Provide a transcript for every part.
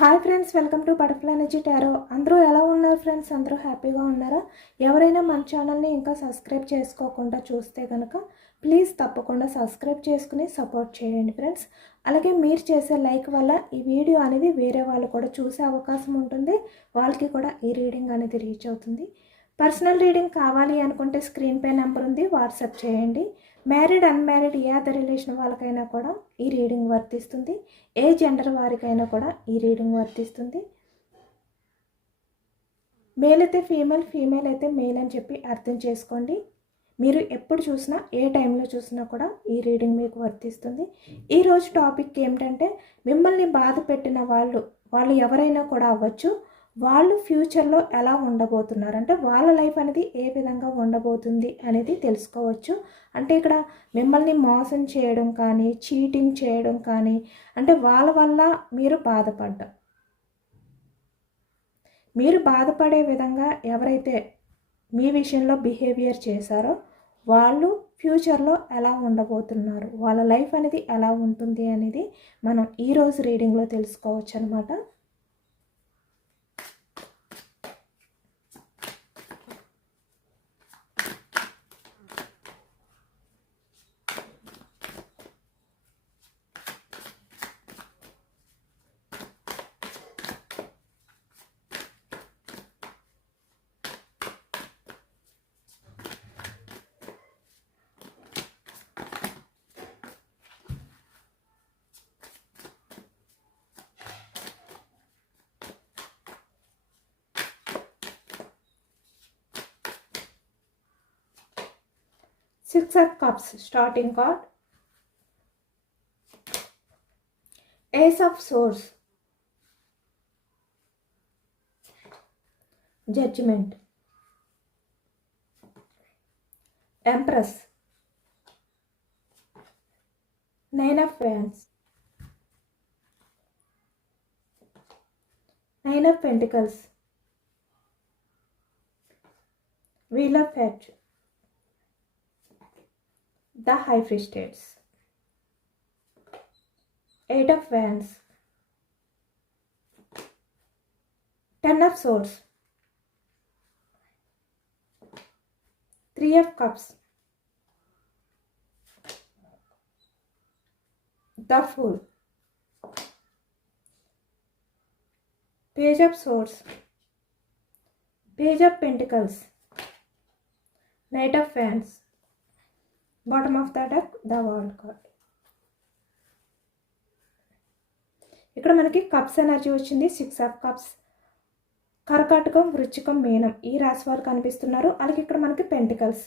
Hi friends, welcome to butterfly energy tarot. అందరూ ఎలా ఉన్నారు ఫ్రెండ్స్? అందరూ హ్యాపీగా ఉన్నారా? ఎవరైనా మన ఛానల్ని ఇంకా సబ్స్క్రైబ్ చేసుకోకుండా చూస్తే కనుక ప్లీజ్ తప్పకుండా సబ్స్క్రైబ్ చేసుకుని సపోర్ట్ చేయండి ఫ్రెండ్స్. అలాగే మీరు చేసే లైక్ వల్ల ఈ వీడియో అనేది వేరే వాళ్ళు కూడా చూసే అవకాశం ఉంటుంది. వాళ్ళకి కూడా ఈ రీడింగ్ అనేది రీచ్ అవుతుంది. పర్సనల్ రీడింగ్ కావాలి అనుకుంటే స్క్రీన్ పై నెంబర్ ఉంది, వాట్సాప్ చేయండి. మ్యారీడ్ అన్మ్యారీడ్ ఏ అదర్ రిలేషన్ వాళ్ళకైనా కూడా ఈ రీడింగ్ వర్తిస్తుంది. ఏ జెండర్ వారికైనా కూడా ఈ రీడింగ్ వర్తిస్తుంది. మేల్ అయితే ఫీమేల్, ఫీమేల్ అయితే మేల్ అని చెప్పి అర్థం చేసుకోండి. మీరు ఎప్పుడు చూసినా ఏ టైంలో చూసినా కూడా ఈ రీడింగ్ మీకు వర్తిస్తుంది. ఈరోజు టాపిక్ ఏమిటంటే, మిమ్మల్ని బాధ పెట్టిన వాళ్ళు ఎవరైనా కూడా అవ్వచ్చు. వాళ్ళు ఫ్యూచర్లో ఎలా ఉండబోతున్నారు, అంటే వాళ్ళ లైఫ్ అనేది ఏ విధంగా ఉండబోతుంది అనేది తెలుసుకోవచ్చు. అంటే ఇక్కడ మిమ్మల్ని మోసం చేయడం కానీ, చీటింగ్ చేయడం కానీ, అంటే వాళ్ళ వల్ల మీరు బాధపడే విధంగా ఎవరైతే మీ విషయంలో బిహేవియర్ చేశారో వాళ్ళు ఫ్యూచర్లో ఎలా ఉండబోతున్నారు, వాళ్ళ లైఫ్ అనేది ఎలా ఉంటుంది అనేది మనం ఈరోజు రీడింగ్లో తెలుసుకోవచ్చు అనమాట. Six of Cups, starting card. Ace of Swords, Judgment, Empress, Nine of Wands, Nine of Pentacles, Wheel of Fortune, the High Priestess, Eight of Wands, Ten of Swords, Three of Cups, the Fool, Page of Swords, Page of Pentacles, Knight of Wands, bottom of the deck, the World card. ఇక్కడ మనకి cups energy వచ్చింది. 6 of cups, కర్కాటకం, వృశ్చికం, మీనం ఈ రాశి వారు కనిపిస్తున్నారు. అలాగే ఇక్కడ మనకి పెంటికల్స్,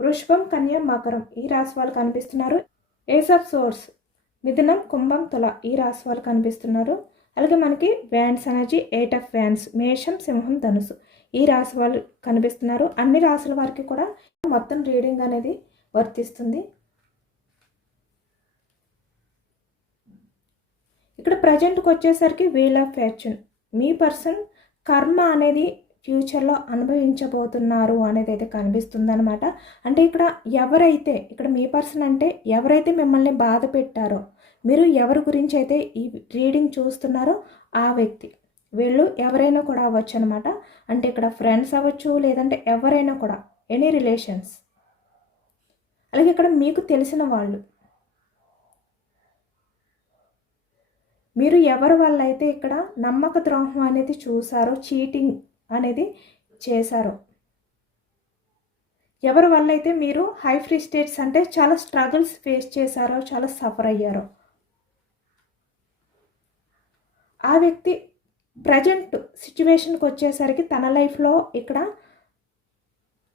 వృషభం, కన్య, మకరం ఈ రాశి వాళ్ళు కనిపిస్తున్నారు. ఏస్ ఆఫ్ సోర్స్, మిథునం, కుంభం, తుల ఈ రాశి వాళ్ళు కనిపిస్తున్నారు. అలాగే మనకి వ్యాండ్స్ ఎనర్జీ, 8 ఆఫ్ వ్యాండ్స్, మేషం, సింహం, ధనుసు ఈ రాశి వాళ్ళు కనిపిస్తున్నారు. అన్ని రాశుల వారికి కూడా మొత్తం రీడింగ్ అనేది వర్తిస్తుంది. ఇక్కడ ప్రజెంట్కి వచ్చేసరికి వీల్ ఆఫ్ ఫార్చ్యూన్, మీ పర్సన్ కర్మ అనేది ఫ్యూచర్లో అనుభవించబోతున్నారు అనేది అయితే కనిపిస్తుంది అనమాట. అంటే ఇక్కడ మీ పర్సన్ అంటే ఎవరైతే మిమ్మల్ని బాధ పెట్టారో, మీరు ఎవరి గురించి అయితే ఈ రీడింగ్ చూస్తున్నారో ఆ వ్యక్తి, వీళ్ళు ఎవరైనా కూడా అవ్వచ్చు అనమాట. అంటే ఇక్కడ ఫ్రెండ్స్ అవ్వచ్చు, లేదంటే ఎవరైనా కూడా, ఎనీ రిలేషన్స్. అలాగే ఇక్కడ మీకు తెలిసిన వాళ్ళు, మీరు ఎవరి వల్ల అయితే ఇక్కడ నమ్మక ద్రోహం అనేది చూసారో, చీటింగ్ అనేది చేశారో, ఎవరి వల్ల అయితే మీరు హై ఫ్రస్ట్రేట్స్ అంటే చాలా స్ట్రగుల్స్ ఫేస్ చేశారో, చాలా సఫర్ అయ్యారో, ఆ వ్యక్తి ప్రజెంట్ సిచ్యువేషన్కి వచ్చేసరికి తన లైఫ్లో ఇక్కడ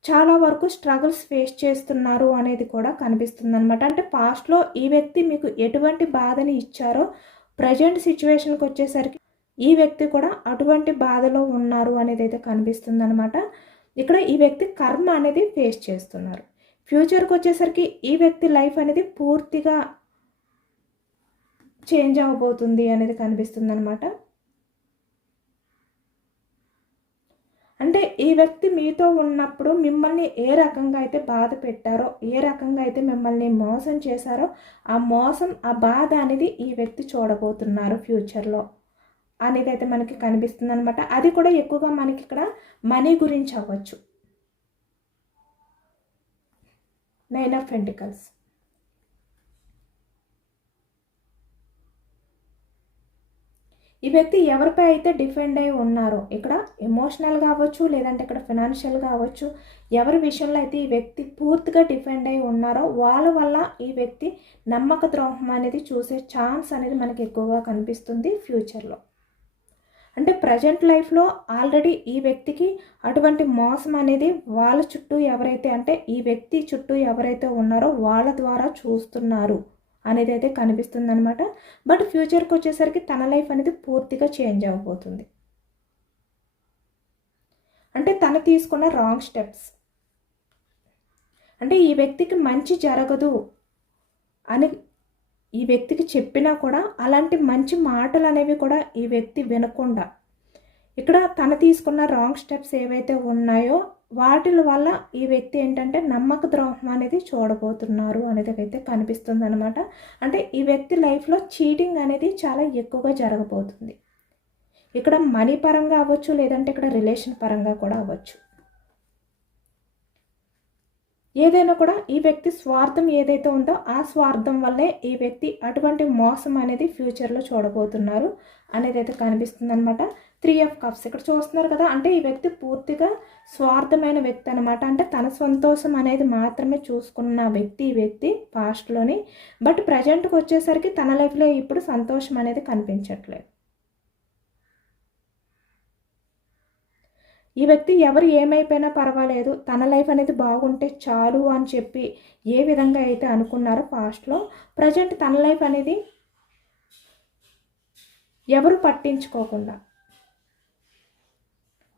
చాలా వరకు స్ట్రగుల్స్ ఫేస్ చేస్తున్నారు అనేది కూడా కనిపిస్తుంది అనమాట. అంటే పాస్ట్లో ఈ వ్యక్తి మీకు ఎటువంటి బాధని ఇచ్చారో, ప్రజెంట్ సిచ్యువేషన్కి వచ్చేసరికి ఈ వ్యక్తి కూడా అటువంటి బాధలో ఉన్నారు అనేది అయితే కనిపిస్తుంది అనమాట. ఇక్కడ ఈ వ్యక్తి కర్మ అనేది ఫేస్ చేస్తున్నారు. ఫ్యూచర్కి వచ్చేసరికి ఈ వ్యక్తి లైఫ్ అనేది పూర్తిగా చేంజ్ అవ్వబోతుంది అనేది కనిపిస్తుంది అనమాట. అంటే ఈ వ్యక్తి మీతో ఉన్నప్పుడు మిమ్మల్ని ఏ రకంగా అయితే బాధ పెట్టారో, ఏ రకంగా అయితే మిమ్మల్ని మోసం చేశారో, ఆ మోసం, ఆ బాధ అనేది ఈ వ్యక్తి చూడబోతున్నారు ఫ్యూచర్లో అనేది అయితే మనకి కనిపిస్తుంది అనమాట. అది కూడా ఎక్కువగా మనకి ఇక్కడ మనీ గురించి అవ్వచ్చు. 9 ఆఫ్ పెంటికల్స్. ఈ వ్యక్తి ఎవరిపై అయితే డిపెండ్ అయి ఉన్నారో, ఇక్కడ ఎమోషనల్గా అవ్వచ్చు, లేదంటే ఇక్కడ ఫినాన్షియల్గా అవ్వచ్చు, ఎవరి విషయంలో అయితే ఈ వ్యక్తి పూర్తిగా డిపెండ్ అయి ఉన్నారో వాళ్ళ వల్ల ఈ వ్యక్తి నమ్మక ద్రోహం అనేది చూసే ఛాన్స్ అనేది మనకి ఎక్కువగా కనిపిస్తుంది ఫ్యూచర్లో. అంటే ప్రజెంట్ లైఫ్లో ఆల్రెడీ ఈ వ్యక్తికి అటువంటి మోసం అనేది వాళ్ళ చుట్టూ ఎవరైతే, అంటే ఈ వ్యక్తి చుట్టూ ఎవరైతే ఉన్నారో వాళ్ళ ద్వారా చూస్తున్నారు అనేది అయితే కనిపిస్తుంది అనమాట. బట్ ఫ్యూచర్కి వచ్చేసరికి తన లైఫ్ అనేది పూర్తిగా చేంజ్ అవ్వబోతుంది. అంటే తను తీసుకున్న రాంగ్ స్టెప్స్, అంటే ఈ వ్యక్తికి మంచి జరగదు అని ఈ వ్యక్తికి చెప్పినా కూడా అలాంటి మంచి మాటలు అనేవి కూడా ఈ వ్యక్తి వినకుండా ఇక్కడ తను తీసుకున్న రాంగ్ స్టెప్స్ ఏవైతే ఉన్నాయో వాటి వల్ల ఈ వ్యక్తి ఏంటంటే నమ్మక ద్రోహం అనేది చూడబోతున్నారు అనేది అయితే కనిపిస్తుంది అనమాట. అంటే ఈ వ్యక్తి లైఫ్లో చీటింగ్ అనేది చాలా ఎక్కువగా జరగబోతుంది. ఇక్కడ మనీ పరంగా అవ్వచ్చు, లేదంటే ఇక్కడ రిలేషన్ పరంగా కూడా అవ్వచ్చు. ఏదైనా కూడా ఈ వ్యక్తి స్వార్థం ఏదైతే ఉందో ఆ స్వార్థం వల్లే ఈ వ్యక్తి అటువంటి మోసం అనేది ఫ్యూచర్లో చూడబోతున్నారు అనేది అయితే కనిపిస్తుంది అనమాట. 3 ఆఫ్ కప్స్ ఇక్కడ చూస్తున్నారు కదా. అంటే ఈ వ్యక్తి పూర్తిగా స్వార్థమైన వ్యక్తి అనమాట. అంటే తన సంతోషం అనేది మాత్రమే చూసుకున్న వ్యక్తి ఈ వ్యక్తి పాస్ట్లోని. బట్ ప్రజెంట్కి వచ్చేసరికి తన లైఫ్లో ఇప్పుడు సంతోషం అనేది కనిపించట్లేదు. ఈ వ్యక్తి ఎవరు ఏమైపోయినా పర్వాలేదు, తన లైఫ్ అనేది బాగుంటే చాలు అని చెప్పి ఏ విధంగా అయితే అనుకున్నారో పాస్ట్లో, ప్రజెంట్ తన లైఫ్ అనేది ఎవరు పట్టించుకోకుండా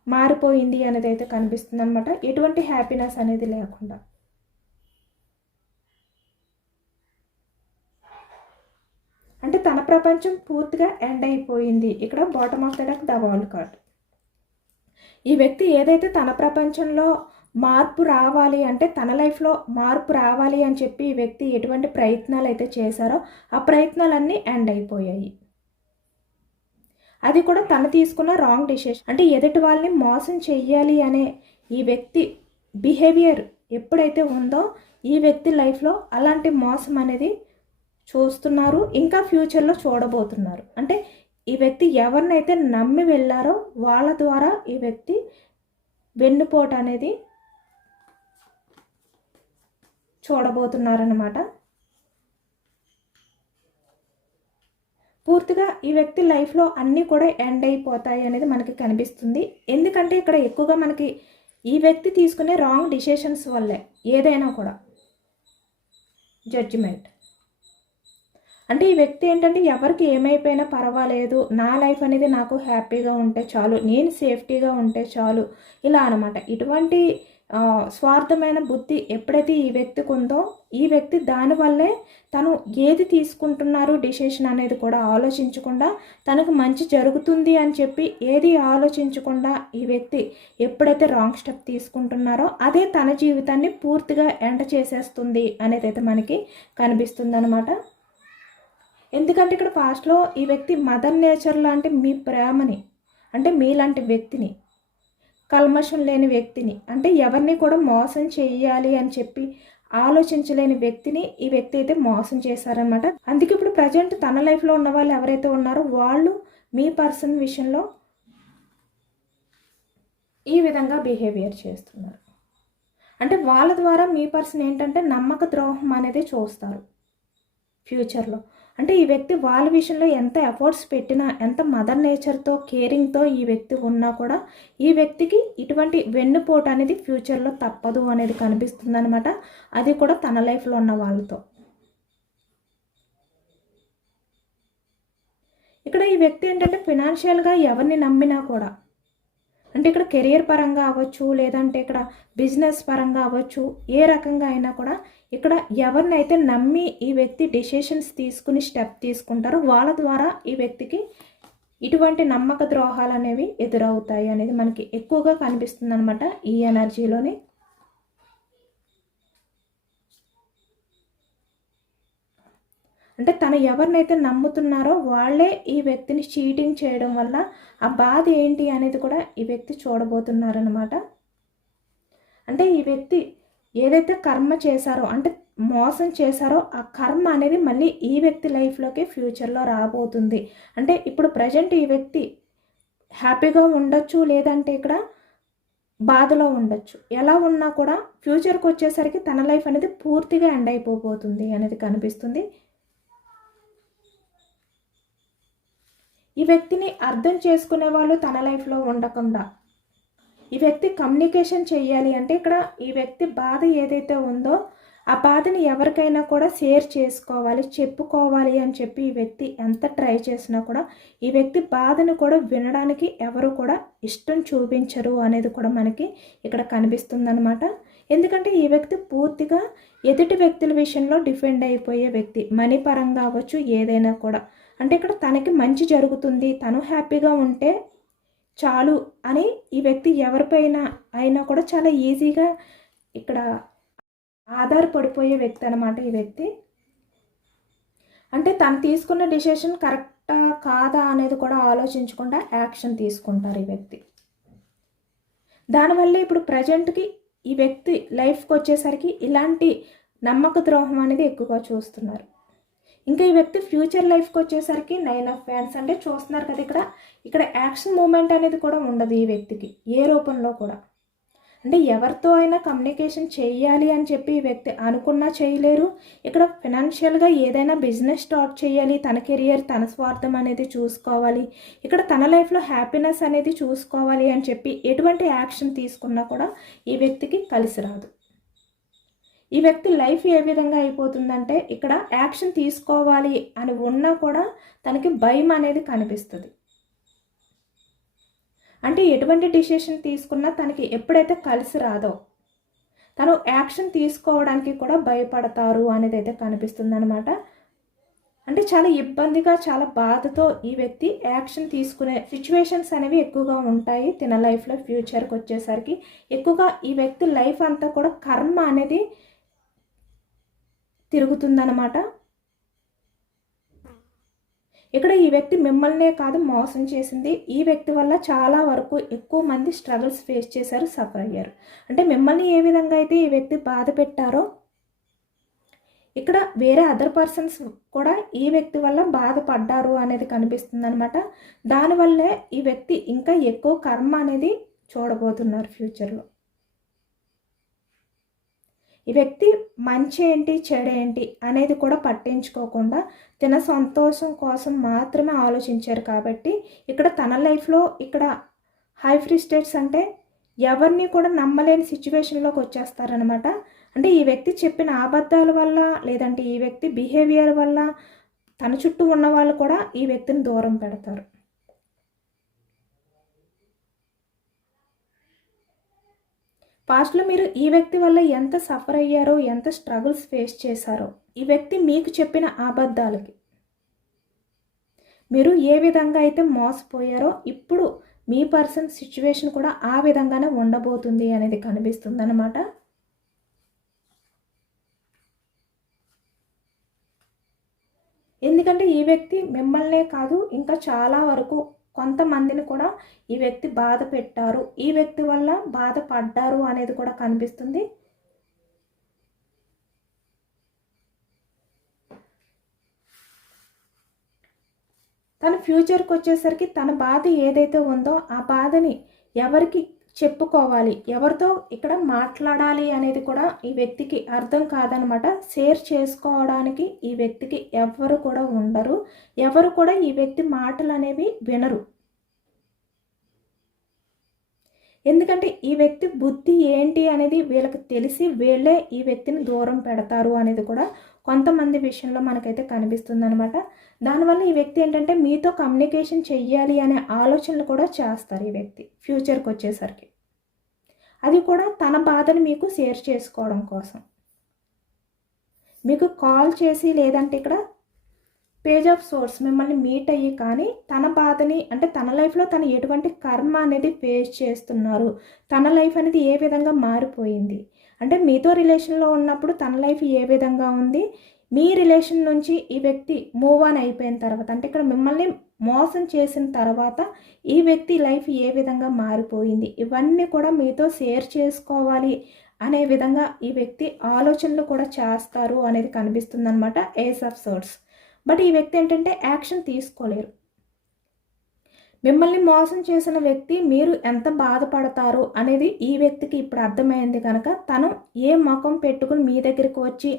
మారిపోయింది అనేది అయితే కనిపిస్తుంది అనమాట. ఎటువంటి హ్యాపీనెస్ అనేది లేకుండా. అంటే తన ప్రపంచం పూర్తిగా ఎండ్ అయిపోయింది. ఇక్కడ bottom of the deck the world card. ఈ వ్యక్తి ఏదైతే తన ప్రపంచంలో మార్పు రావాలి, అంటే తన లైఫ్లో మార్పు రావాలి అని చెప్పి ఈ వ్యక్తి ఎటువంటి ప్రయత్నాలు అయితే చేశారో ఆ ప్రయత్నాలన్నీ ఎండ్ అయిపోయాయి. అది కూడా తను తీసుకున్న రాంగ్ డిసిషన్. అంటే ఎదుటి వాళ్ళని మోసం చెయ్యాలి అనే ఈ వ్యక్తి బిహేవియర్ ఎప్పుడైతే ఉందో ఈ వ్యక్తి లైఫ్లో అలాంటి మోసం అనేది చూస్తున్నారు, ఇంకా ఫ్యూచర్లో చూడబోతున్నారు. అంటే ఈ వ్యక్తి ఎవరినైతే నమ్మి వెళ్ళారో వాళ్ళ ద్వారా ఈ వ్యక్తి వెన్నుపోటు అనేది చూడబోతున్నారన్నమాట. పూర్తిగా ఈ వ్యక్తి లైఫ్లో అన్నీ కూడా ఎండ్ అయిపోతాయి అనేది మనకి కనిపిస్తుంది. ఎందుకంటే ఇక్కడ ఎక్కువగా మనకి ఈ వ్యక్తి తీసుకునే రాంగ్ డిసిషన్స్ వల్లే ఏదైనా కూడా జడ్జిమెంట్. అంటే ఈ వ్యక్తి ఏంటంటే ఎవరికి ఏమైపోయినా పర్వాలేదు, నా లైఫ్ అనేది నాకు హ్యాపీగా ఉంటే చాలు, నేను సేఫ్టీగా ఉంటే చాలు, ఇలా అనమాట. ఇటువంటి స్వార్థమైన బుద్ధి ఎప్పుడైతే ఈ వ్యక్తికి ఉందో ఈ వ్యక్తి దానివల్లే తను ఏది తీసుకుంటున్నారు డిసిషన్ అనేది కూడా ఆలోచించకుండా, తనకు మంచి జరుగుతుంది అని చెప్పి ఏది ఆలోచించకుండా ఈ వ్యక్తి ఎప్పుడైతే రాంగ్ స్టెప్ తీసుకుంటున్నారో అదే తన జీవితాన్ని పూర్తిగా ఎండ్ చేసేస్తుంది అనేది అయితే మనకి కనిపిస్తుంది అనమాట. ఎందుకంటే ఇక్కడ పాస్ట్లో ఈ వ్యక్తి మదర్ నేచర్ లాంటి మీ ప్రేమని, అంటే మీలాంటి వ్యక్తిని, కల్మషం లేని వ్యక్తిని, అంటే ఎవరిని కూడా మోసం చేయాలి అని చెప్పి ఆలోచించలేని వ్యక్తిని ఈ వ్యక్తి అయితే మోసం చేశారనమాట. అందుకే ఇప్పుడు ప్రజెంట్ తన లైఫ్లో ఉన్న వాళ్ళు ఎవరైతే ఉన్నారో వాళ్ళు మీ పర్సన్ విషయంలో ఈ విధంగా బిహేవియర్ చేస్తున్నారు. అంటే వాళ్ళ ద్వారా మీ పర్సన్ ఏంటంటే నమ్మక ద్రోహం అనేది చూస్తారు ఫ్యూచర్లో. అంటే ఈ వ్యక్తి వాళ్ళ విషయంలో ఎంత ఎఫర్ట్స్ పెట్టినా, ఎంత మదర్ నేచర్తో కేరింగ్తో ఈ వ్యక్తి ఉన్నా కూడా ఈ వ్యక్తికి ఇటువంటి వెన్నుపోటు అనేది ఫ్యూచర్లో తప్పదు అనేది కనిపిస్తుంది అనమాట. అది కూడా తన లైఫ్లో ఉన్న వాళ్ళతో. ఇక్కడ ఈ వ్యక్తి ఏంటంటే ఫినాన్షియల్గా ఎవరిని నమ్మినా కూడా, అంటే ఇక్కడ కెరియర్ పరంగా అవ్వచ్చు, లేదంటే ఇక్కడ బిజినెస్ పరంగా అవ్వచ్చు, ఏ రకంగా అయినా కూడా ఇక్కడ ఎవరినైతే నమ్మి ఈ వ్యక్తి డిసిషన్స్ తీసుకుని స్టెప్ తీసుకుంటారో వాళ్ళ ద్వారా ఈ వ్యక్తికి ఇటువంటి నమ్మక ద్రోహాలు అనేవి ఎదురవుతాయి అనేది మనకి ఎక్కువగా కనిపిస్తుంది అనమాట ఈ ఎనర్జీలోని. అంటే తను ఎవరినైతే నమ్ముతున్నారో వాళ్ళే ఈ వ్యక్తిని చీటింగ్ చేయడం వల్ల ఆ బాధ ఏంటి అనేది కూడా ఈ వ్యక్తి చూడబోతున్నారనమాట. అంటే ఈ వ్యక్తి ఏదైతే కర్మ చేశారో, అంటే మోసం చేశారో, ఆ కర్మ అనేది మళ్ళీ ఈ వ్యక్తి లైఫ్లోకి ఫ్యూచర్లో రాబోతుంది. అంటే ఇప్పుడు ప్రజెంట్ ఈ వ్యక్తి హ్యాపీగా ఉండొచ్చు, లేదంటే ఇక్కడ బాధలో ఉండొచ్చు. ఎలా ఉన్నా కూడా ఫ్యూచర్కి వచ్చేసరికి తన లైఫ్ అనేది పూర్తిగా ఎండ్ అయిపోబోతుంది అనేది కనిపిస్తుంది. ఈ వ్యక్తిని అర్థం చేసుకునే వాళ్ళు తన లైఫ్లో ఉండకుండా ఈ వ్యక్తి కమ్యూనికేషన్ చేయాలి అంటే ఇక్కడ ఈ వ్యక్తి బాధ ఏదైతే ఉందో ఆ బాధని ఎవరికైనా కూడా షేర్ చేసుకోవాలి, చెప్పుకోవాలి అని చెప్పి ఈ వ్యక్తి ఎంత ట్రై చేసినా కూడా ఈ వ్యక్తి బాధను కూడా వినడానికి ఎవరు కూడా ఇష్టం చూపించరు అనేది కూడా మనకి ఇక్కడ కనిపిస్తుందన్నమాట. ఎందుకంటే ఈ వ్యక్తి పూర్తిగా ఎదుటి వ్యక్తుల విషయంలో డిపెండ్ అయిపోయే వ్యక్తి, మనీ పరంగా అవ్వచ్చు, ఏదైనా కూడా. అంటే ఇక్కడ తనకి మంచి జరుగుతుంది, తను హ్యాపీగా ఉంటే చాలు అని ఈ వ్యక్తి ఎవరిపైన అయినా కూడా చాలా ఈజీగా ఇక్కడ ఆధారపడిపోయే వ్యక్తి అనమాట ఈ వ్యక్తి. అంటే తను తీసుకున్న డిసిషన్ కరెక్టా కాదా అనేది కూడా ఆలోచించకుండా యాక్షన్ తీసుకుంటారు ఈ వ్యక్తి. దానివల్ల ఇప్పుడు ప్రజెంట్కి ఈ వ్యక్తి లైఫ్కి వచ్చేసరికి ఇలాంటి నమ్మక ద్రోహం అనేది ఎక్కువగా చూస్తున్నారు. ఇంకా ఈ వ్యక్తి ఫ్యూచర్ లైఫ్కి వచ్చేసరికి 9 ఆఫ్ వ్యాండ్స్, అంటే చూస్తున్నారు కదా ఇక్కడ యాక్షన్ మూమెంట్ అనేది కూడా ఉండదు ఈ వ్యక్తికి ఏ రూపంలో కూడా. అంటే ఎవరితో అయినా కమ్యూనికేషన్ చేయాలి అని చెప్పి ఈ వ్యక్తి అనుకున్నా చేయలేరు. ఇక్కడ ఫినాన్షియల్గా ఏదైనా బిజినెస్ స్టార్ట్ చేయాలి, తన కెరియర్, తన స్వార్థం అనేది చూసుకోవాలి, ఇక్కడ తన లైఫ్లో హ్యాపీనెస్ అనేది చూసుకోవాలి అని చెప్పి ఎటువంటి యాక్షన్ తీసుకున్నా కూడా ఈ వ్యక్తికి కలిసి రాదు. ఈ వ్యక్తి లైఫ్ ఏ విధంగా అయిపోతుందంటే ఇక్కడ యాక్షన్ తీసుకోవాలి అని ఉన్నా కూడా తనకి భయం అనేది కనిపిస్తుంది. అంటే ఎటువంటి డిసిషన్ తీసుకున్నా తనకి ఎప్పుడైతే కలిసి రాదో తను యాక్షన్ తీసుకోవడానికి కూడా భయపడతారు అనేది అయితే కనిపిస్తుంది అనమాట. అంటే చాలా ఇబ్బందిగా, చాలా బాధతో ఈ వ్యక్తి యాక్షన్ తీసుకునే సిచ్యువేషన్స్ అనేవి ఎక్కువగా ఉంటాయి తన లైఫ్లో. ఫ్యూచర్కి వచ్చేసరికి ఎక్కువగా ఈ వ్యక్తి లైఫ్ అంతా కూడా కర్మ అనేది తిరుగుతుందన్నమాట. ఇక్కడ ఈ వ్యక్తి మిమ్మల్నే కాదు మోసం చేసింది, ఈ వ్యక్తి వల్ల చాలా వరకు ఎక్కువ మంది స్ట్రగుల్స్ ఫేస్ చేశారు, సఫర్ అయ్యారు. అంటే మిమ్మల్ని ఏ విధంగా అయితే ఈ వ్యక్తి బాధ పెట్టారో ఇక్కడ వేరే అదర్ పర్సన్స్ కూడా ఈ వ్యక్తి వల్ల బాధపడ్డారు అనేది కనిపిస్తుంది అనమాట. దానివల్లే ఈ వ్యక్తి ఇంకా ఎక్కువ కర్మ అనేది చూడబోతున్నారు ఫ్యూచర్లో. ఈ వ్యక్తి మంచి ఏంటి, చెడేంటి అనేది కూడా పట్టించుకోకుండా తన సంతోషం కోసం మాత్రమే ఆలోచించారు. కాబట్టి ఇక్కడ తన లైఫ్లో ఇక్కడ హై ఫ్రీ స్టేట్స్ అంటే ఎవరిని కూడా నమ్మలేని సిచ్యువేషన్లోకి వచ్చేస్తారనమాట. అంటే ఈ వ్యక్తి చెప్పిన అబద్ధాల వల్ల, లేదంటే ఈ వ్యక్తి బిహేవియర్ వల్ల తన చుట్టూ ఉన్న వాళ్ళు కూడా ఈ వ్యక్తిని దూరం పెడతారు. పాస్ట్లో మీరు ఈ వ్యక్తి వల్ల ఎంత సఫర్ అయ్యారో, ఎంత స్ట్రగుల్స్ ఫేస్ చేశారో, ఈ వ్యక్తి మీకు చెప్పిన అబద్ధాలకి మీరు ఏ విధంగా అయితే మోసపోయారో ఇప్పుడు మీ పర్సన్ సిచ్యువేషన్ కూడా ఆ విధంగానే ఉండబోతుంది అనేది కనిపిస్తుంది అన్నమాట. ఎందుకంటే ఈ వ్యక్తి మిమ్మల్నే కాదు ఇంకా చాలా వరకు కొంతమందిని కూడా ఈ వ్యక్తి బాధ పెట్టారు, ఈ వ్యక్తి వల్ల బాధపడ్డారు అనేది కూడా కనిపిస్తుంది. తన ఫ్యూచర్కి వచ్చేసరికి తన బాధ ఏదైతే ఉందో ఆ బాధని ఎవరికి చెప్పుకోవాలి, ఎవరితో ఇక్కడ మాట్లాడాలి అనేది కూడా ఈ వ్యక్తికి అర్థం కాదనమాట. షేర్ చేసుకోవడానికి ఈ వ్యక్తికి ఎవరు కూడా ఉండరు, ఎవరు కూడా ఈ వ్యక్తి మాటలు అనేవి వినరు. ఎందుకంటే ఈ వ్యక్తి బుద్ధి ఏంటి అనేది వీళ్ళకి తెలిసి వీళ్ళే ఈ వ్యక్తిని దూరం పెడతారు అనేది కూడా కొంతమంది విషయంలో మనకైతే కనిపిస్తుంది అనమాట. దానివల్ల ఈ వ్యక్తి ఏంటంటే మీతో కమ్యూనికేషన్ చెయ్యాలి అనే ఆలోచనలు కూడా చేస్తారు ఈ వ్యక్తి ఫ్యూచర్కి వచ్చేసరికి. అది కూడా తన బాధను మీకు షేర్ చేసుకోవడం కోసం మీకు కాల్ చేసి, లేదంటే ఇక్కడ పేజ్ ఆఫ్ సోర్స్ మిమ్మల్ని మీట్ అయ్యి కానీ తన బాధని అంటే తన లైఫ్లో తను ఎటువంటి కర్మ అనేది ఫేస్ చేస్తున్నారు, తన లైఫ్ అనేది ఏ విధంగా మారిపోయింది, అంటే మీతో రిలేషన్లో ఉన్నప్పుడు తన లైఫ్ ఏ విధంగా ఉంది, మీ రిలేషన్ నుంచి ఈ వ్యక్తి మూవ్ ఆన్ అయిపోయిన తర్వాత అంటే ఇక్కడ మిమ్మల్ని మోసం చేసిన తర్వాత ఈ వ్యక్తి లైఫ్ ఏ విధంగా మారిపోయింది, ఇవన్నీ కూడా మీతో షేర్ చేసుకోవాలి అనే విధంగా ఈ వ్యక్తి ఆలోచనలు కూడా చేస్తారు అనేది కనిపిస్తుంది అనమాట ఏస్ ఆఫ్ సోర్స్. బట్ ఈ వ్యక్తి ఏంటంటే యాక్షన్ తీసుకోలేరు. మిమ్మల్ని మోసం చేసిన వ్యక్తి మీరు ఎంత బాధపడతారు అనేది ఈ వ్యక్తికి ఇప్పుడు అర్థమైంది కనుక తను ఏ ముఖం పెట్టుకుని మీ దగ్గరికి వచ్చి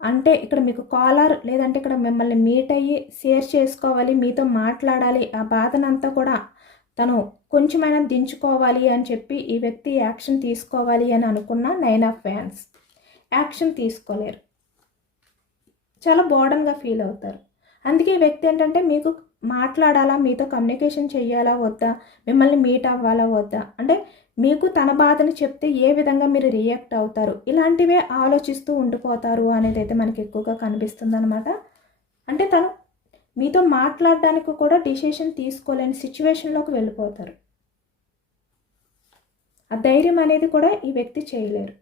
అంటే ఇక్కడ మీకు కాలర్ లేదంటే ఇక్కడ మిమ్మల్ని మీట్ అయ్యి షేర్ చేసుకోవాలి, మీతో మాట్లాడాలి, ఆ బాధనంతా కూడా తను కొంచెమైనా దించుకోవాలి అని చెప్పి ఈ వ్యక్తి యాక్షన్ తీసుకోవాలి అని అనుకున్న 9 ఆఫ్ వ్యాండ్స్ యాక్షన్ తీసుకోలేరు, చాలా బోర్డన్గా ఫీల్ అవుతారు. అందుకే ఈ వ్యక్తి ఏంటంటే మీకు మాట్లాడాలా, మీతో కమ్యూనికేషన్ చేయాలా వద్దా, మిమ్మల్ని మీట్ అవ్వాలా వద్దా, అంటే మీకు తన బాధని చెప్తే ఏ విధంగా మీరు రియాక్ట్ అవుతారు, ఇలాంటివే ఆలోచిస్తూ ఉండిపోతారు అనేది అయితే మనకి ఎక్కువగా కనిపిస్తుంది అనమాట. అంటే తను మీతో మాట్లాడడానికి కూడా డిసిషన్ తీసుకోలేని సిచ్యువేషన్లోకి వెళ్ళిపోతారు. ఆ ధైర్యం అనేది కూడా ఈ వ్యక్తి చేయలేరు.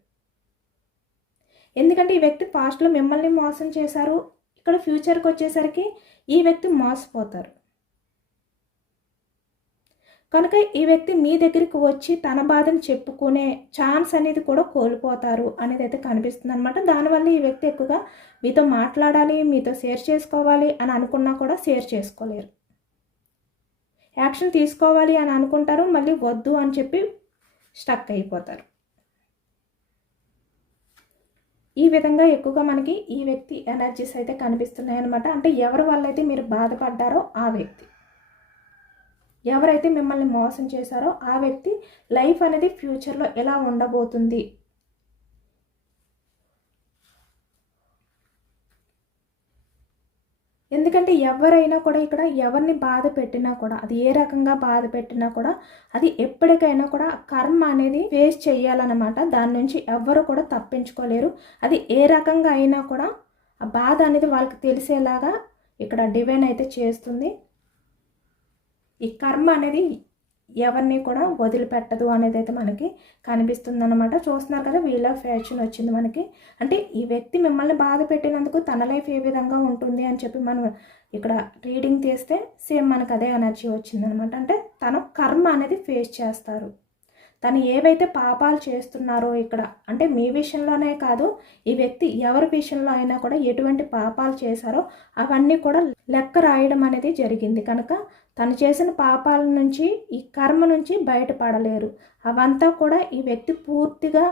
ఎందుకంటే ఈ వ్యక్తి పాస్ట్లో మిమ్మల్ని మోసం చేశారు, ఇక్కడ ఫ్యూచర్కి వచ్చేసరికి ఈ వ్యక్తి మోసపోతారు. కనుక ఈ వ్యక్తి మీ దగ్గరికి వచ్చి తన బాధను చెప్పుకునే ఛాన్స్ అనేది కూడా కోల్పోతారు అనేది అయితే కనిపిస్తుంది అనమాట. దానివల్ల ఈ వ్యక్తి ఎక్కువగా మీతో మాట్లాడాలి, మీతో షేర్ చేసుకోవాలి అని అనుకున్నా కూడా షేర్ చేసుకోలేరు. యాక్షన్ తీసుకోవాలి అని అనుకుంటారు, మళ్ళీ వద్దు అని చెప్పి స్టక్ అయిపోతారు. ఈ విధంగా ఎక్కువగా మనకి ఈ వ్యక్తి ఎనర్జీస్ అయితే కనిపిస్తున్నాయి అనమాట. అంటే ఎవరి వల్ల అయితే మీరు బాధపడ్డారో ఆ వ్యక్తి, ఎవరైతే మిమ్మల్ని మోసం చేశారో ఆ వ్యక్తి లైఫ్ అనేది ఫ్యూచర్లో ఎలా ఉండబోతుంది, ఎందుకంటే ఎవరైనా కూడా ఇక్కడ ఎవరిని బాధ పెట్టినా కూడా అది ఏ రకంగా బాధ పెట్టినా కూడా అది ఎప్పటికైనా కూడా కర్మ అనేది ఫేస్ చేయాలన్నమాట. దాని నుంచి ఎవ్వరు కూడా తప్పించుకోలేరు. అది ఏ రకంగా అయినా కూడా ఆ బాధ అనేది వాళ్ళకి తెలిసేలాగా ఇక్కడ డివైన్ అయితే చేస్తుంది. ఈ కర్మ అనేది ఎవరిని కూడా వదిలిపెట్టదు అనేది అయితే మనకి కనిపిస్తుంది అనమాట. చూస్తున్నారు కదా, వీల్ ఆఫ్ ఫార్చ్యూన్ వచ్చింది మనకి. అంటే ఈ వ్యక్తి మిమ్మల్ని బాధ పెట్టినందుకు తన లైఫ్ ఏ విధంగా ఉంటుంది అని చెప్పి మనం ఇక్కడ రీడింగ్ తీస్తే సేమ్ మనకు అదే ఎనర్జీ వచ్చిందనమాట. అంటే తన కర్మ అనేది ఫేస్ చేస్తారు. తను ఏవైతే పాపాలు చేస్తున్నారో ఇక్కడ అంటే మీ విషయంలోనే కాదు, ఈ వ్యక్తి ఎవరి విషయంలో అయినా కూడా ఎటువంటి పాపాలు చేశారో అవన్నీ కూడా లెక్క రాయడం అనేది జరిగింది. కనుక తను చేసిన పాపాల నుంచి ఈ కర్మ నుంచి బయటపడలేరు. అవంతా కూడా ఈ వ్యక్తి పూర్తిగా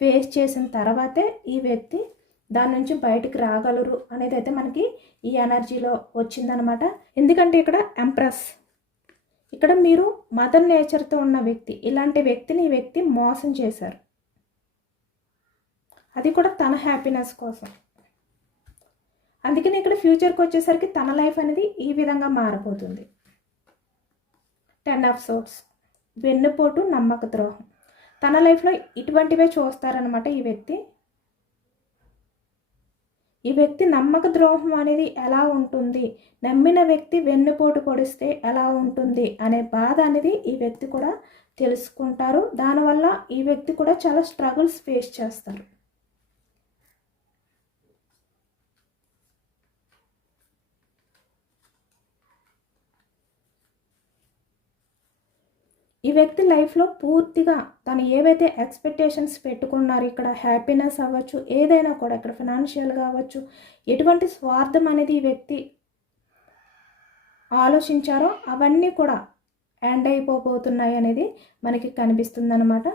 ఫేస్ చేసిన తర్వాతే ఈ వ్యక్తి దాని నుంచి బయటికి రాగలరు అనేది అయితే మనకి ఈ ఎనర్జీలో వచ్చిందనమాట. ఎందుకంటే ఇక్కడ ఎంప్రెస్, ఇక్కడ మీరు మదర్ నేచర్తో ఉన్న వ్యక్తి, ఇలాంటి వ్యక్తిని ఈ వ్యక్తి మోసం చేశారు, అది కూడా తన హ్యాపీనెస్ కోసం. అందుకని ఇక్కడ ఫ్యూచర్కి వచ్చేసరికి తన లైఫ్ అనేది ఈ విధంగా మారిపోతుంది. 10 ఆఫ్ సోర్స్, వెన్నుపోటు, నమ్మక ద్రోహం. తన లైఫ్లో ఇటువంటివే చూస్తారనమాట ఈ వ్యక్తి. ఈ వ్యక్తి నమ్మక ద్రోహం అనేది ఎలా ఉంటుంది, నమ్మిన వ్యక్తి వెన్నుపోటు పొడిస్తే ఎలా ఉంటుంది అనే బాధ అనేది ఈ వ్యక్తి కూడా తెలుసుకుంటారు. దానివల్ల ఈ వ్యక్తి కూడా చాలా స్ట్రగుల్స్ ఫేస్ చేస్తారు. ఈ వ్యక్తి లైఫ్లో పూర్తిగా తను ఏవైతే ఎక్స్పెక్టేషన్స్ పెట్టుకున్నారో ఇక్కడ హ్యాపీనెస్ అవ్వచ్చు, ఏదైనా కూడా ఇక్కడ ఫైనాన్షియల్గా అవ్వచ్చు, ఎటువంటి స్వార్థం అనేది ఈ వ్యక్తి ఆలోచించారో అవన్నీ కూడా ఎండ్ అయిపోతున్నాయి అనేది మనకి కనిపిస్తుంది అన్నమాట.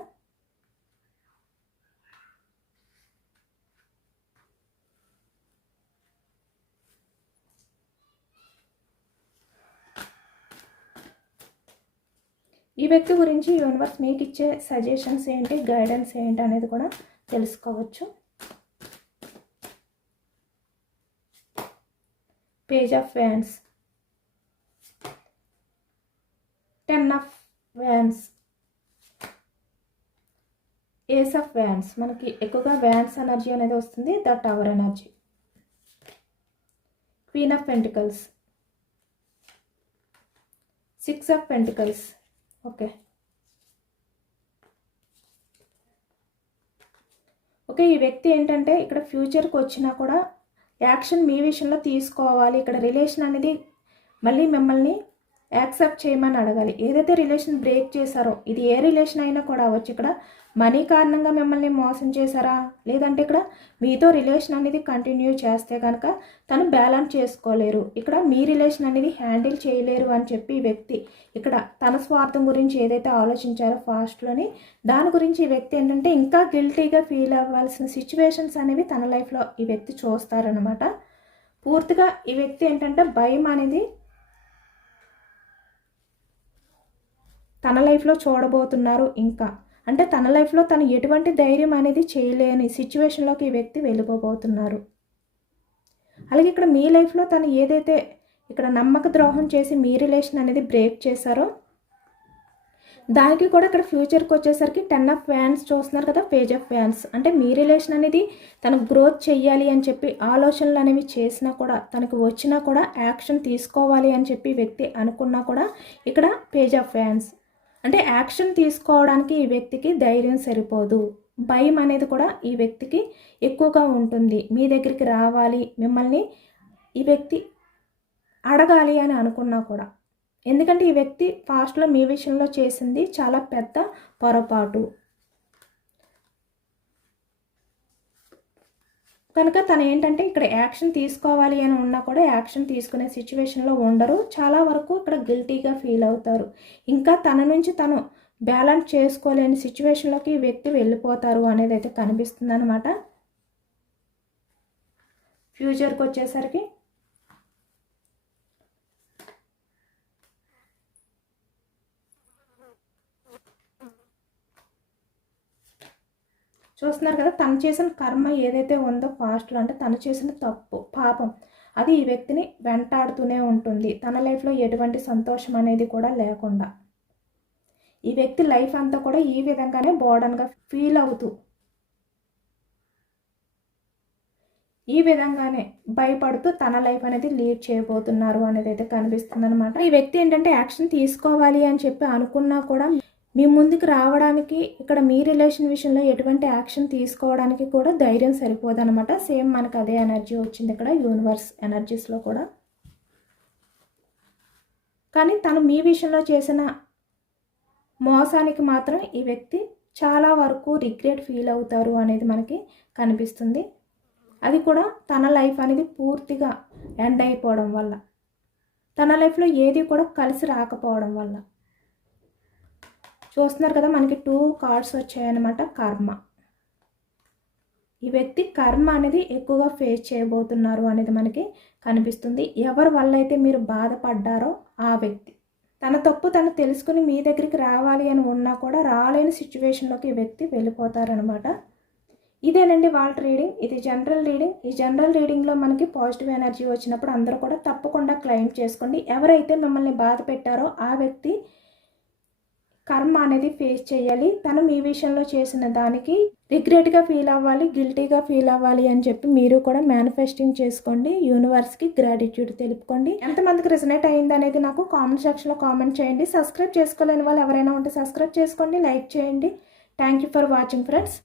ఈ వ్యక్తి గురించి యూనివర్స్ మీకు ఇచ్చే సజెషన్స్ ఏంటి, గైడెన్స్ ఏంటి అనేది కూడా తెలుసుకోవచ్చు. Page of wands, 10 of wands, ace of wands. మనకి ఎక్కువగా వ్యాండ్స్ ఎనర్జీ అనేది వస్తుంది, the tower energy. Queen of pentacles, 6 of pentacles. Okay okay ఈ వ్యక్తి ఏంటంటే ఇక్కడ ఫ్యూచర్కి వచ్చినా కూడా యాక్షన్ మీ విషయంలో తీసుకోవాలి. ఇక్కడ రిలేషన్ అనేది మళ్ళీ మిమ్మల్ని యాక్సెప్ట్ చేయమని అడగాలి. ఏదైతే రిలేషన్ బ్రేక్ చేశారో, ఇది ఏ రిలేషన్ అయినా కూడా అవ్వచ్చు. ఇక్కడ మనీ కారణంగా మిమ్మల్ని మోసం చేశారా, లేదంటే ఇక్కడ మీతో రిలేషన్ అనేది కంటిన్యూ చేస్తే కనుక తను బ్యాలెన్స్ చేసుకోలేరు, ఇక్కడ మీ రిలేషన్ అనేది హ్యాండిల్ చేయలేరు అని చెప్పి ఈ వ్యక్తి ఇక్కడ తన స్వార్థం గురించి ఏదైతే ఆలోచించారో ఫాస్ట్లోని, దాని గురించి ఈ వ్యక్తి ఏంటంటే ఇంకా గిల్టీగా ఫీల్ అవ్వాల్సిన సిచ్యువేషన్స్ అనేవి తన లైఫ్లో ఈ వ్యక్తి చూస్తారనమాట. పూర్తిగా ఈ వ్యక్తి ఏంటంటే భయం అనేది తన లైఫ్లో చూడబోతున్నారు. ఇంకా అంటే తన లైఫ్లో తను ఎటువంటి ధైర్యం అనేది చేయలేని సిచ్యువేషన్లోకి ఈ వ్యక్తి వెళ్ళిపోబోతున్నారు. అలాగే ఇక్కడ మీ లైఫ్లో తను ఏదైతే ఇక్కడ నమ్మక ద్రోహం చేసి మీ రిలేషన్ అనేది బ్రేక్ చేశారో, దానికి కూడా ఇక్కడ ఫ్యూచర్కి వచ్చేసరికి 10 ఆఫ్ వ్యాండ్స్ చూస్తున్నారు కదా, పేజ్ ఆఫ్ వ్యాండ్స్. అంటే మీ రిలేషన్ అనేది తనకు గ్రోత్ చెయ్యాలి అని చెప్పి ఆలోచనలు అనేవి చేసినా కూడా, తనకు వచ్చినా కూడా యాక్షన్ తీసుకోవాలి అని చెప్పి వ్యక్తి అనుకున్నా కూడా ఇక్కడ పేజ్ ఆఫ్ వ్యాండ్స్. అంటే యాక్షన్ తీసుకోవడానికి ఈ వ్యక్తికి ధైర్యం సరిపోదు, భయం అనేది కూడా ఈ వ్యక్తికి ఎక్కువగా ఉంటుంది. మీ దగ్గరికి రావాలి, మిమ్మల్ని ఈ వ్యక్తి అడగాలి అని అనుకున్నా కూడా, ఎందుకంటే ఈ వ్యక్తి పాస్ట్లో మీ విషయంలో చేసింది చాలా పెద్ద పొరపాటు కనుక తను ఏంటంటే ఇక్కడ యాక్షన్ తీసుకోవాలి అని ఉన్నా కూడా యాక్షన్ తీసుకునే సిచ్యువేషన్లో ఉండరు. చాలా వరకు ఇక్కడ గిల్టీగా ఫీల్ అవుతారు. ఇంకా తన నుంచి తను బ్యాలెన్స్ చేసుకోలేని సిచ్యువేషన్లోకి ఈ వ్యక్తి వెళ్ళిపోతారు అనేది అయితే కనిపిస్తుంది అనమాట. ఫ్యూచర్కి వచ్చేసరికి చూస్తున్నారు కదా, తను చేసిన కర్మ ఏదైతే ఉందో పాస్ట్లో, అంటే తను చేసిన తప్పు పాపం అది ఈ వ్యక్తిని వెంటాడుతూనే ఉంటుంది. తన లైఫ్లో ఎటువంటి సంతోషం అనేది కూడా లేకుండా ఈ వ్యక్తి లైఫ్ అంతా కూడా ఈ విధంగానే బోర్డన్గా ఫీల్ అవుతూ ఈ విధంగానే భయపడుతూ తన లైఫ్ అనేది లీడ్ చేయబోతున్నారు అనేది అయితే కనిపిస్తుంది అనమాట. ఈ వ్యక్తి ఏంటంటే యాక్షన్ తీసుకోవాలి అని చెప్పి అనుకున్నా కూడా మీ ముందుకు రావడానికి ఇక్కడ మీ రిలేషన్ విషయంలో ఎటువంటి యాక్షన్ తీసుకోవడానికి కూడా ధైర్యం సరిపోదన్నమాట. సేమ్ మనకు అదే ఎనర్జీ వచ్చింది ఇక్కడ యూనివర్స్ ఎనర్జీస్లో కూడా. కానీ తను మీ విషయంలో చేసిన మోసానికి మాత్రం ఈ వ్యక్తి చాలా వరకు రిగ్రెట్ ఫీల్ అవుతారు అనేది మనకి కనిపిస్తుంది. అది కూడా తన లైఫ్ అనేది పూర్తిగా ఎండ్ అయిపోవడం వల్ల, తన లైఫ్లో ఏది కూడా కలిసి రాకపోవడం వల్ల. చూస్తున్నారు కదా, మనకి 2 కార్డ్స్ వచ్చాయన్నమాట. కర్మ, ఈ వ్యక్తి కర్మ అనేది ఎక్కువగా ఫేస్ చేయబోతున్నారు అనేది మనకి కనిపిస్తుంది. ఎవరి వల్ల అయితే మీరు బాధపడ్డారో ఆ వ్యక్తి తన తప్పు తను తెలుసుకుని మీ దగ్గరికి రావాలి అని ఉన్నా కూడా రాలేని సిచ్యువేషన్లోకి ఈ వ్యక్తి వెళ్ళిపోతారనమాట. ఇదేనండి వాళ్ళ రీడింగ్. ఇది జనరల్ రీడింగ్. ఈ జనరల్ రీడింగ్లో మనకి పాజిటివ్ ఎనర్జీ వచ్చినప్పుడు అందరూ కూడా తప్పకుండా క్లెయిమ్ చేసుకోండి. ఎవరైతే మిమ్మల్ని బాధ పెట్టారో ఆ వ్యక్తి కర్మ అనేది ఫేస్ చేయాలి. తను మీ విషయంలో చేసిన దానికి రిగ్రెట్గా ఫీల్ అవ్వాలి, గిల్టీగా ఫీల్ అవ్వాలి అని చెప్పి మీరు కూడా మేనిఫెస్టింగ్ చేసుకోండి. యూనివర్స్కి గ్రాటిట్యూడ్ తెలుపుకోండి. ఎంతమందికి రెజనేట్ అయింది అనేది నాకు కామెంట్ సెక్షన్లో కామెంట్ చేయండి. సబ్స్క్రైబ్ చేసుకోలేని వాళ్ళు ఎవరైనా ఉంటే సబ్స్క్రైబ్ చేసుకోండి, లైక్ చేయండి. Thank you for watching friends.